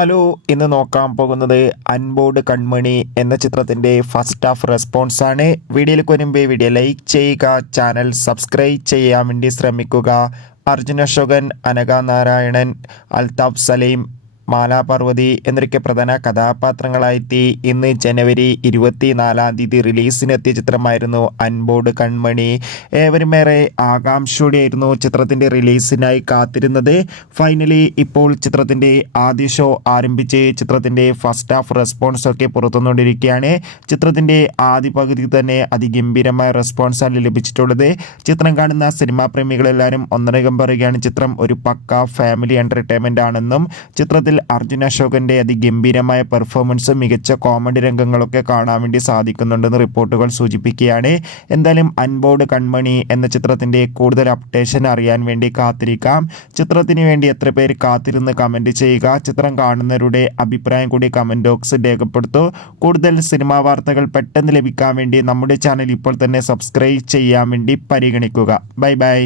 Hello, ഇന്ന് നോക്കാൻ പോകുന്നത് അൻപോട് കൺമണി എന്ന ചിത്രത്തിൻ്റെ ഫസ്റ്റ് ഹാഫ് റെസ്പോൺസ് ആണ്. വീഡിയോയിലേക്ക് വരുമ്പോൾ വീഡിയോ ലൈക്ക് ചെയ്യുക, ചാനൽ സബ്സ്ക്രൈബ് ചെയ്യാൻ വേണ്ടി ശ്രമിക്കുക. അർജുൻ അശോകൻ, അനഘ നാരായണൻ, അൽതാഫ് സലീം, മാലാ പാർവതി എന്നൊക്കെ പ്രധാന കഥാപാത്രങ്ങളായെത്തി ഇന്ന് ജനുവരി 24 റിലീസിനെത്തിയ ചിത്രമായിരുന്നു അൻപോട് കൺമണി. ഏവരുമേറെ ആകാംക്ഷയോടെയായിരുന്നു ചിത്രത്തിൻ്റെ റിലീസിനായി കാത്തിരുന്നത്. ഫൈനലി ഇപ്പോൾ ചിത്രത്തിൻ്റെ ആദ്യ ഷോ ആരംഭിച്ച് ചിത്രത്തിൻ്റെ ഫസ്റ്റ് ഹാഫ് റെസ്പോൺസ് ഒക്കെ പുറത്തുവന്നുകൊണ്ടിരിക്കുകയാണ്. ചിത്രത്തിൻ്റെ ആദ്യ പകുതി തന്നെ അതിഗംഭീരമായ റെസ്പോൺസാണ് ലഭിച്ചിട്ടുള്ളത്. ചിത്രം കാണുന്ന സിനിമാ പ്രേമികളെല്ലാവരും ഒന്നടങ്കം പറയുകയാണ് ചിത്രം ഒരു പക്ക ഫാമിലി എൻ്റർടൈൻമെൻ്റ് ആണെന്നും ചിത്രത്തിൽ അർജുൻ അശോകന്റെ അതിഗംഭീരമായ പെർഫോമൻസും മികച്ച കോമഡി രംഗങ്ങളൊക്കെ കാണാൻ വേണ്ടി സാധിക്കുന്നുണ്ടെന്ന് റിപ്പോർട്ടുകൾ സൂചിപ്പിക്കുകയാണ്. എന്തായാലും അൻപോട് കൺമണി എന്ന ചിത്രത്തിന്റെ കൂടുതൽ അപ്ഡേഷൻ അറിയാൻ വേണ്ടി കാത്തിരിക്കാം. ചിത്രത്തിന് വേണ്ടി എത്ര പേര് കാത്തിരുന്ന് കമന്റ് ചെയ്യുക. ചിത്രം കാണുന്നവരുടെ അഭിപ്രായം കൂടി കമന്റ് ബോക്സിൽ രേഖപ്പെടുത്തൂ. കൂടുതൽ സിനിമാ വാർത്തകൾ പെട്ടെന്ന് ലഭിക്കാൻ വേണ്ടി നമ്മുടെ ചാനൽ ഇപ്പോൾ തന്നെ സബ്സ്ക്രൈബ് ചെയ്യാൻ വേണ്ടി പരിഗണിക്കുക. Bye bye.